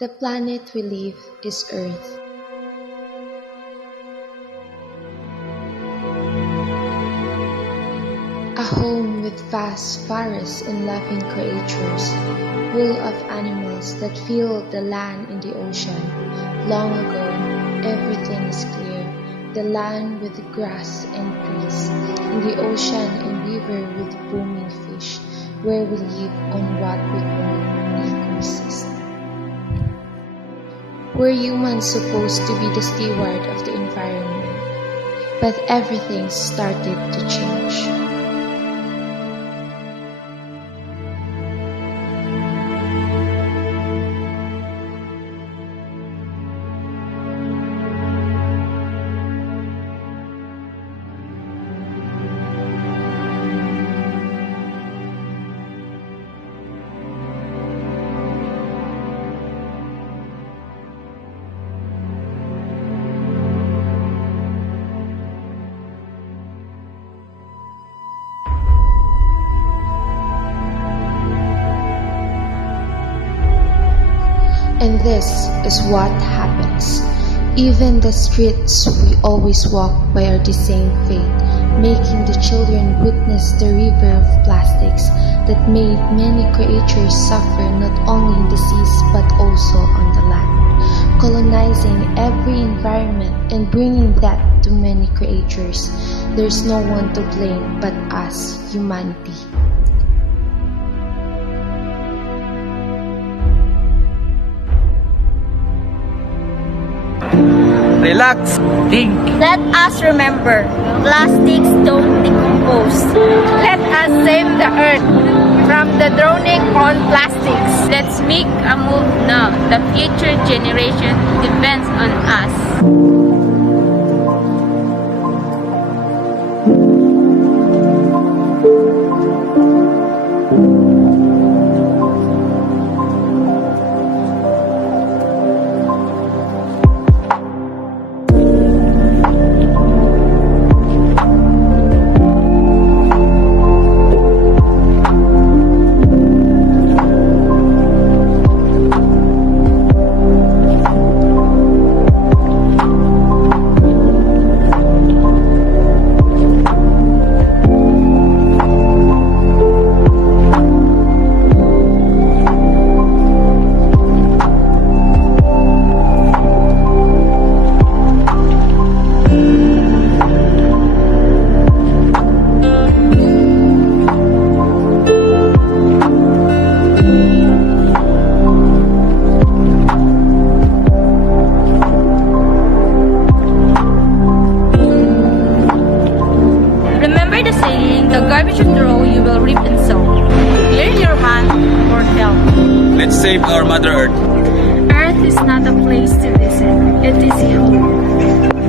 The planet we live is Earth. A home with vast forests and loving creatures, full of animals that fill the land and the ocean. Long ago, everything is clear. The land with grass and trees, and the ocean and river with booming fish, where we live on what we call ecosystem. We're humans supposed to be the steward of the environment, but everything started to change. And this is what happens. Even the streets we always walk by are the same fate, making the children witness the river of plastics that made many creatures suffer not only in the seas but also on the land, colonizing every environment and bringing death to many creatures. There's no one to blame but us, humanity. Relax, think. Let us remember, plastics don't decompose. Let us save the earth from the drowning on plastics. Let's make a move now. The future generation depends on us. The garbage you throw, you will reap and sow. Clear your hand for help. Let's save our Mother Earth. Earth is not a place to visit, it is a home.